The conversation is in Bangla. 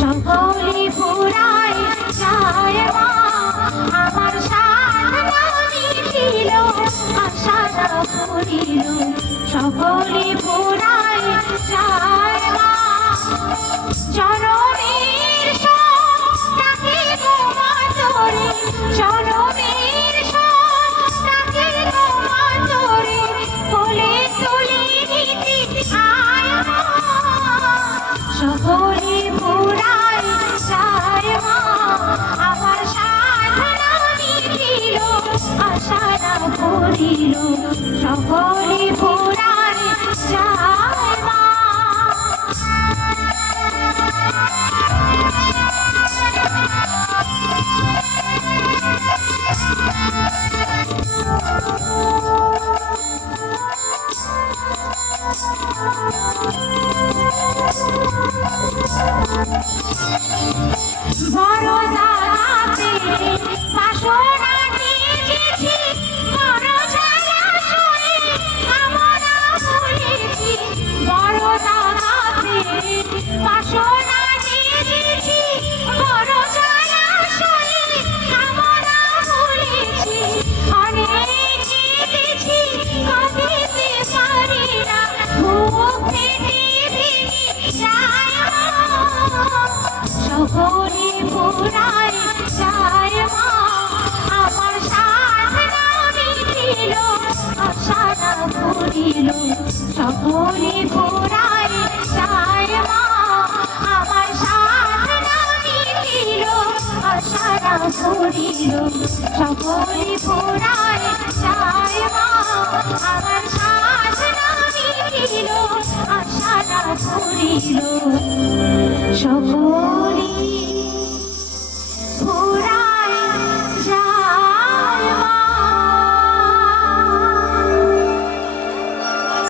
সকলি পুরাই যায় মা আমার সাধনা মিটিল আশা পুরিল সকলি পুরাই যায় মা চরণের তাকে গোমা তোরে চরণের তাকে গোমা তোরে কোলে তুলে নিতে আয় মা সকলি পুরাই যায় মা আমার সাধনা মিটিল আশা পুরিল সকলি পুরাই যায় মা বড় দাঁড়াতে বাসনা নিয়েছি বড় জলাশয়ে আমরা ভুলেছি বড় দাঁড়াতে বাসনা নিয়েছি বড় জলাশয়ে আমরা ভুলেছি অনেক কেঁদেছি কাঁদিতে পারি না বুক ফেটে ভেঙে যায় সকলি পুরাই যায় মা আমার সাধনা মিটিল আশা পুরিল সকলি পুরাই যায় মা আমার সাধনা মিটিল আশা পুরিল সকলি পুরাই যায় মা আমার সাধনা মিটিল আশা পুরিল সকল